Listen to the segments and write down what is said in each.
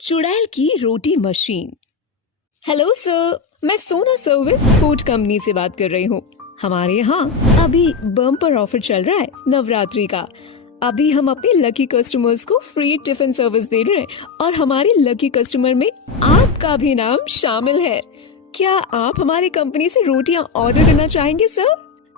चुड़ैल की रोटी machine. Hello sir, मैं सोना सर्विस फूड कंपनी से बात कर रही हूँ। हमारे यहाँ अभी बम्पर ऑफर चल रहा है नवरात्रि का। अभी हम अपने लकी कस्टमर्स को फ्री टिफिन सर्विस दे रहे हैं और हमारे लकी कस्टमर में आपका भी नाम शामिल है। क्या आप हमारी कंपनी से रोटियां ऑर्डर करना चाहेंगे सर?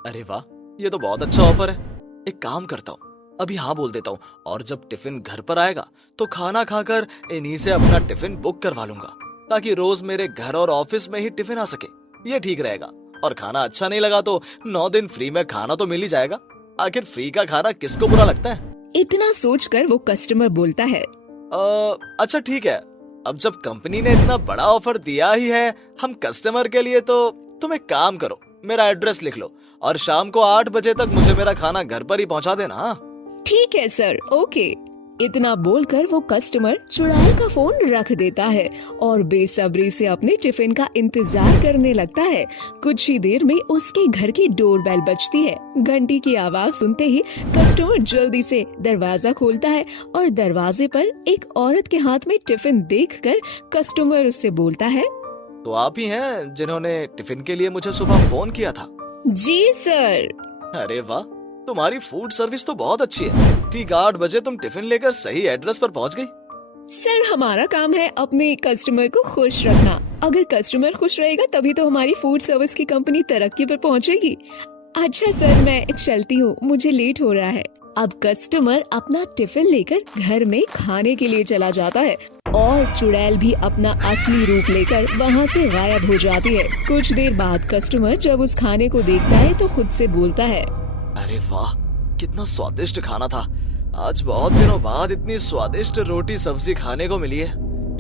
अरे वाह, ये तो बहुत अच्छा ऑफर है। एक काम करता हूँ, अभी हाँ बोल देता हूँ और जब टिफिन घर पर आएगा तो खाना खाकर इन्हीं से अपना टिफिन बुक करवा लूंगा, ताकि रोज मेरे घर और ऑफिस में ही टिफिन आ सके। ये ठीक रहेगा। और खाना अच्छा नहीं लगा तो 9 दिन फ्री में खाना तो मिल ही जाएगा। आखिर फ्री का खाना किसको बुरा लगता है। इतना सोचकर वो कस्टमर बोलता है, अच्छा ठीक है, अब जब कंपनी ने इतना बड़ा ऑफर दिया ही है हम कस्टमर के लिए, तो तुम एक काम करो, मेरा एड्रेस लिख लो और शाम को 8 बजे तक मुझे मेरा खाना घर पर ही पहुंचा देना। हाँ? ठीक है सर, ओके। इतना बोलकर वो कस्टमर चुड़ैल का फोन रख देता है और बेसब्री से अपने टिफिन का इंतजार करने लगता है। कुछ ही देर में उसके घर की डोरबेल बजती है। घंटी की आवाज सुनते ही कस्टमर जल्दी से दरवाजा खोलता है और दरवाजे पर एक औरत के हाथ में टिफिन देखकर कस्टमर उससे बोलता है, तो आप ही हैं जिन्होंने टिफिन के लिए मुझे सुबह फोन किया था? जी सर। अरे वाह, तुम्हारी फूड सर्विस तो बहुत अच्छी है। ठीक 8 बजे तुम टिफिन लेकर सही एड्रेस पर पहुंच गई। सर, हमारा काम है अपने कस्टमर को खुश रखना। अगर कस्टमर खुश रहेगा तभी तो हमारी फूड सर्विस की कंपनी तरक्की पर पहुंचेगी। अच्छा सर, मैं चलती हूँ, मुझे लेट हो रहा है। अब कस्टमर अपना टिफिन लेकर घर में खाने के लिए चला जाता है और चुड़ैल भी अपना असली रूप लेकर वहाँ से गायब हो जाती है। कुछ देर बाद कस्टमर जब उस खाने को देखता है तो खुद से बोलता है, अरे वाह, कितना स्वादिष्ट खाना था। आज बहुत दिनों बाद इतनी स्वादिष्ट रोटी सब्जी खाने को मिली है।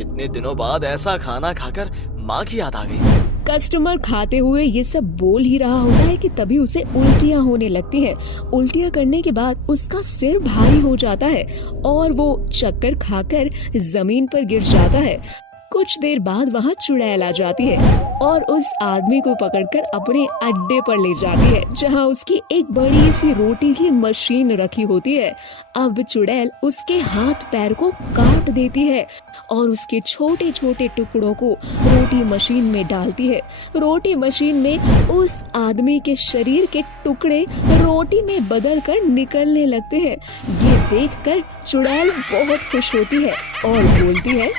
इतने दिनों बाद ऐसा खाना खाकर माँ की याद आ गई। कस्टमर खाते हुए ये सब बोल ही रहा होता है कि तभी उसे उल्टियाँ होने लगती हैं। उल्टियाँ करने के बाद उसका सिर भारी हो जाता है और वो चक्कर खाकर जमीन पर गिर जाता है। कुछ देर बाद वहाँ चुड़ैल आ जाती है और उस आदमी को पकड़कर अपने अड्डे पर ले जाती है, जहाँ उसकी एक बड़ी सी रोटी की मशीन रखी होती है। अब चुड़ैल उसके हाथ पैर को काट देती है और उसके छोटे छोटे टुकड़ों को रोटी मशीन में डालती है। रोटी मशीन में उस आदमी के शरीर के टुकड़े रोटी में बदल कर निकलने लगते हैं। ये देखकर चुड़ैल बहुत खुश होती है और बोलती है,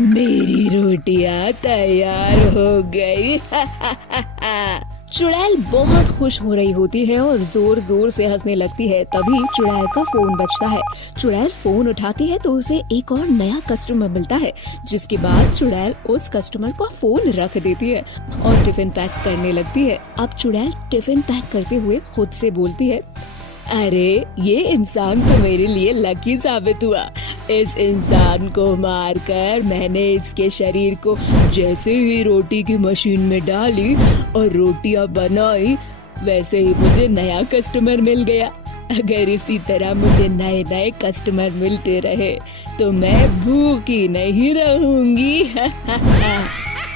मेरी रोटियां तैयार हो गई। चुड़ैल बहुत खुश हो रही होती है और जोर जोर से हंसने लगती है। तभी चुड़ैल का फोन बजता है। चुड़ैल फोन उठाती है तो उसे एक और नया कस्टमर मिलता है, जिसके बाद चुड़ैल उस कस्टमर का फोन रख देती है और टिफिन पैक करने लगती है। अब चुड़ैल टिफिन पैक करते हुए खुद से बोलती है, अरे ये इंसान तो मेरे लिए लकी साबित हुआ। इस इंसान को मारकर मैंने इसके शरीर को जैसे ही रोटी की मशीन में डाली और रोटियां बनाई, वैसे ही मुझे नया कस्टमर मिल गया। अगर इसी तरह मुझे नए नए कस्टमर मिलते रहे तो मैं भूखी नहीं रहूंगी।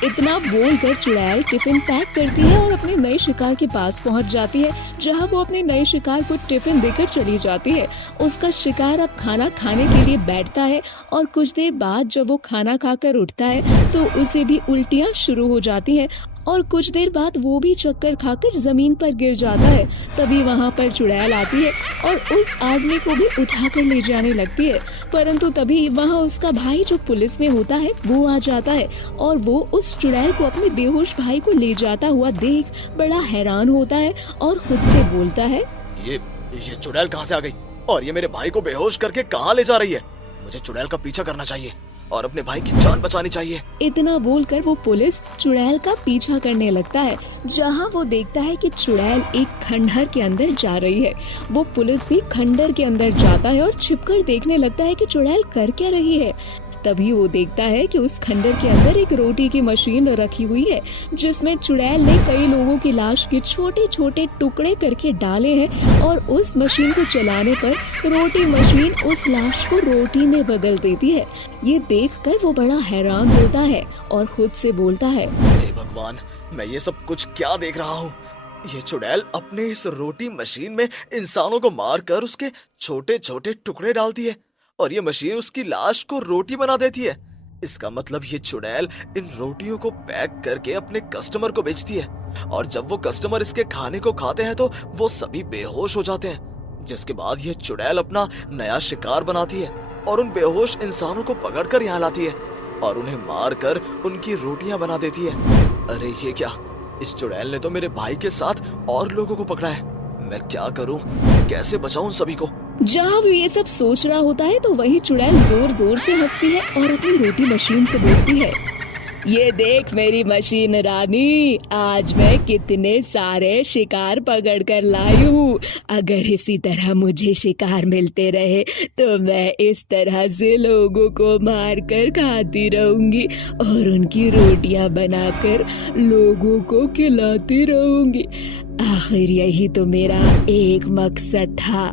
इतना बोलकर चुड़ैल टिफिन पैक करती है और अपने नए शिकार के पास पहुंच जाती है, जहां वो अपने नए शिकार को टिफिन देकर चली जाती है। उसका शिकार अब खाना खाने के लिए बैठता है और कुछ देर बाद जब वो खाना खाकर उठता है तो उसे भी उल्टियां शुरू हो जाती हैं और कुछ देर बाद वो भी चक्कर खाकर जमीन पर गिर जाता है। तभी वहाँ पर चुड़ैल आती है और उस आदमी को भी उठाकर ले जाने लगती है, परंतु तभी वहाँ उसका भाई जो पुलिस में होता है वो आ जाता है और वो उस चुड़ैल को अपने बेहोश भाई को ले जाता हुआ देख बड़ा हैरान होता है और खुद से बोलता है, ये चुड़ैल कहाँ से आ गई और ये मेरे भाई को बेहोश करके कहाँ ले जा रही है? मुझे चुड़ैल का पीछा करना चाहिए और अपने भाई की जान बचानी चाहिए। इतना बोलकर वो पुलिस चुड़ैल का पीछा करने लगता है, जहां वो देखता है कि चुड़ैल एक खंडहर के अंदर जा रही है। वो पुलिस भी खंडहर के अंदर जाता है और छिपकर देखने लगता है कि चुड़ैल कर क्या रही है। तभी वो देखता है कि उस खंडर के अंदर एक रोटी की मशीन रखी हुई है, जिसमें चुड़ैल ने कई लोगों की लाश के छोटे छोटे टुकड़े करके डाले हैं और उस मशीन को चलाने पर रोटी मशीन उस लाश को रोटी में बदल देती है। ये देखकर वो बड़ा हैरान होता है और खुद से बोलता है, हे भगवान, मैं ये सब कुछ क्या देख रहा हूँ? ये चुड़ैल अपने इस रोटी मशीन में इंसानों को मारकर उसके छोटे छोटे टुकड़े डालती है और ये मशीन उसकी लाश को रोटी बना देती है। इसका मतलब ये चुड़ैल इन रोटियों को पैक करके अपने कस्टमर को बेचती है, और जब वो कस्टमर इसके खाने को खाते हैं तो वो सभी बेहोश हो जाते हैं, जिसके बाद ये चुड़ैल अपना नया शिकार बनाती है और उन बेहोश इंसानों को पकड़कर यहाँ लाती है और उन्हें मार कर उनकी रोटियां बना देती है। अरे ये क्या, इस चुड़ैल ने तो मेरे भाई के साथ और लोगों को पकड़ा है। मैं क्या करूं, कैसे बचाऊं सभी को? जहाँ वो ये सब सोच रहा होता है तो वही चुड़ैल जोर जोर से हंसती है और अपनी रोटी मशीन से बोलती है, ये देख मेरी मशीन रानी, आज मैं कितने सारे शिकार पकड़ कर लाई हूँ। अगर इसी तरह मुझे शिकार मिलते रहे तो मैं इस तरह से लोगों को मार कर खाती रहूंगी और उनकी रोटियां बनाकर लोगों को खिलाती रहूंगी। आखिर यही तो मेरा एक मकसद था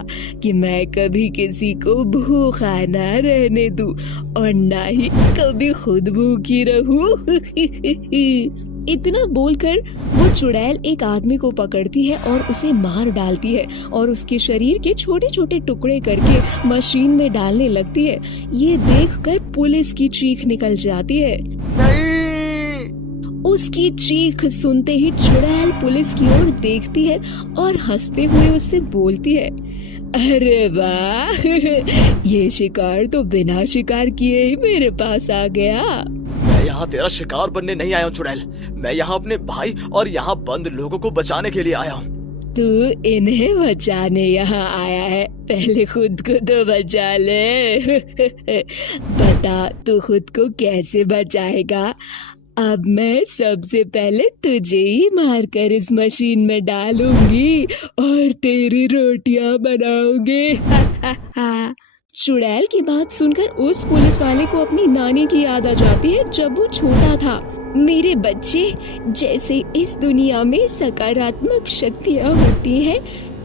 कि मैं कभी किसी को भूखा ना रहने दूं और ना ही कभी खुद भूखी रहूं। इतना बोलकर वो चुड़ैल एक आदमी को पकड़ती है और उसे मार डालती है और उसके शरीर के छोटे छोटे टुकड़े करके मशीन में डालने लगती है। ये देखकर पुलिस की चीख निकल जाती है। नहीं। उसकी चीख सुनते ही चुड़ैल पुलिस की ओर देखती है और हंसते हुए उससे बोलती है, अरे वाह, ये शिकार तो बिना शिकार किए ही मेरे पास आ गया। मैं यहाँ तेरा शिकार बनने नहीं आया हूँ चुड़ैल, मैं यहाँ अपने भाई और यहाँ बंद लोगों को बचाने के लिए आया हूँ। तू इन्हें बचाने यहाँ आया है, पहले खुद को तो बचा ले। बता तू खुद को कैसे बचाएगा? अब मैं सबसे पहले तुझे ही मारकर इस मशीन में डालूंगी और तेरी रोटियां बनाऊंगी। चुड़ैल की बात सुनकर उस पुलिस वाले को अपनी नानी की याद आ जाती है जब वो छोटा था। मेरे बच्चे, जैसे इस दुनिया में सकारात्मक शक्तियाँ होती हैं,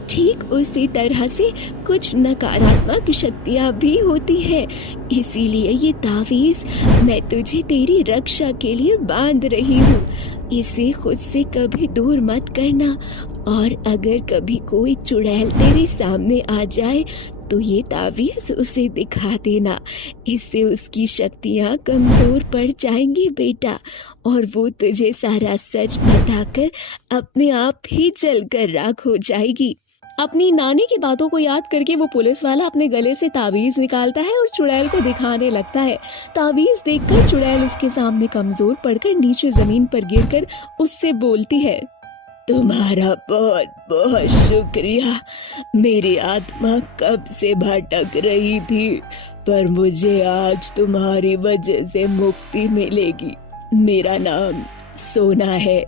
ठीक उसी तरह से कुछ नकारात्मक शक्तियाँ भी होती हैं। इसीलिए ये तावीज़ मैं तुझे तेरी रक्षा के लिए बांध रही हूँ। इसे खुद से कभी दूर मत करना और अगर कभी कोई चुड़ैल तेरे सामने आ जाए तो ये तावीज़ उसे दिखा देना। इससे उसकी शक्तियाँ कमजोर पड़ जाएंगी बेटा, और वो तुझे सारा सच बताकर अपने आप ही जलकर राख हो जाएगी। अपनी नानी की बातों को याद करके वो पुलिस वाला अपने गले से तावीज़ निकालता है और चुड़ैल को दिखाने लगता है। तावीज़ देखकर चुड़ैल उसके सामने कमजोर पड़कर नीचे जमीन पर गिरकर उससे बोलती है, तुम्हारा बहुत बहुत शुक्रिया। मेरी आत्मा कब से भटक रही थी, पर मुझे आज तुम्हारी वजह से मुक्ति मिलेगी। मेरा नाम सोना है।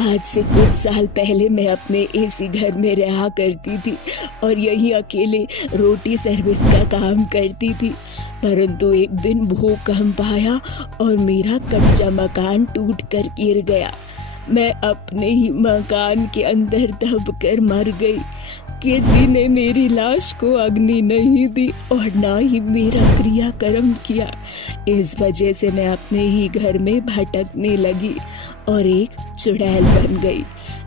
आज से कुछ साल पहले मैं अपने इसी घर में रहा करती थी और यहीं अकेले रोटी सर्विस का काम करती थी, परंतु एक दिन भूकंप आया और मेरा कच्चा मकान टूट कर गिर गया। मैं अपने ही मकान के अंदर दबकर मर गई। किसी ने मेरी लाश को अग्नि नहीं दी और ना ही मेरा क्रियाकर्म किया। इस वजह से मैं अपने ही घर में भटकने लगी और एक चुड़ैल बन गई।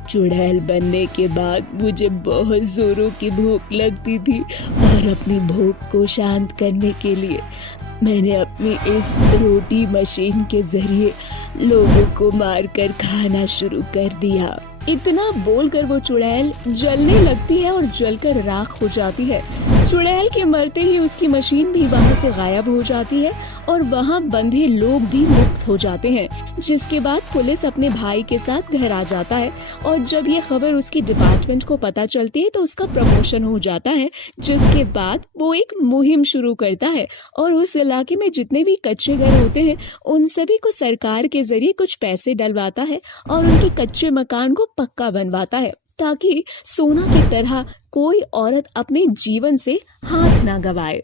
चुड़ैल बनने के बाद मुझे बहुत जोरों की भूख लगती थी और अपनी भूख को शांत करने के लिए मैंने अपनी इस रोटी मशीन के जरिए लोगों को मारकर खाना शुरू कर दिया। इतना बोलकर वो चुड़ैल जलने लगती है और जलकर राख हो जाती है। चुड़ैल के मरते ही उसकी मशीन भी वहाँ से गायब हो जाती है और वहाँ बंधे लोग भी मुक्त हो जाते हैं, जिसके बाद पुलिस अपने भाई के साथ घर आ जाता है और जब ये खबर उसकी डिपार्टमेंट को पता चलती है तो उसका प्रमोशन हो जाता है, जिसके बाद वो एक मुहिम शुरू करता है और उस इलाके में जितने भी कच्चे घर होते हैं उन सभी को सरकार के जरिए कुछ पैसे डलवाता है और उनके कच्चे मकान को पक्का बनवाता है, ताकि सोना की तरह कोई औरत अपने जीवन से हाथ ना गवाए।